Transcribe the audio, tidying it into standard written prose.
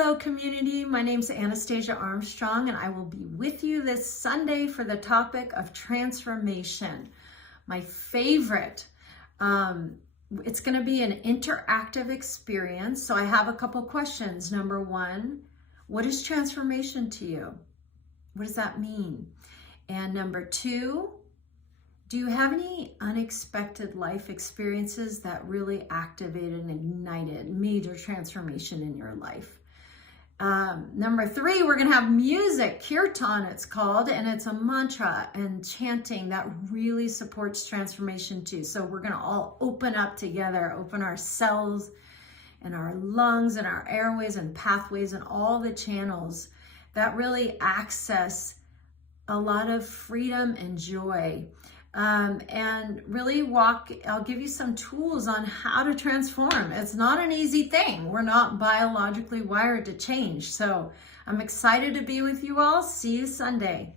Hello community, my name's Anastacia Armstrong and I will be with you this Sunday for the topic of transformation. My favorite. It's going to be an interactive experience. So I have a couple questions. Number one, what is transformation to you? What does that mean? And number two, do you have any unexpected life experiences that really activated and ignited major transformation in your life? Number three, we're going to have music, kirtan it's called, and it's a mantra and chanting that really supports transformation too. So we're going to all open up together, open our cells and our lungs and our airways and pathways and all the channels that really access a lot of freedom and joy. And really I'll give you some tools on how to transform. It's not an easy thing. We're not biologically wired to change. So I'm excited to be with you all. See you Sunday.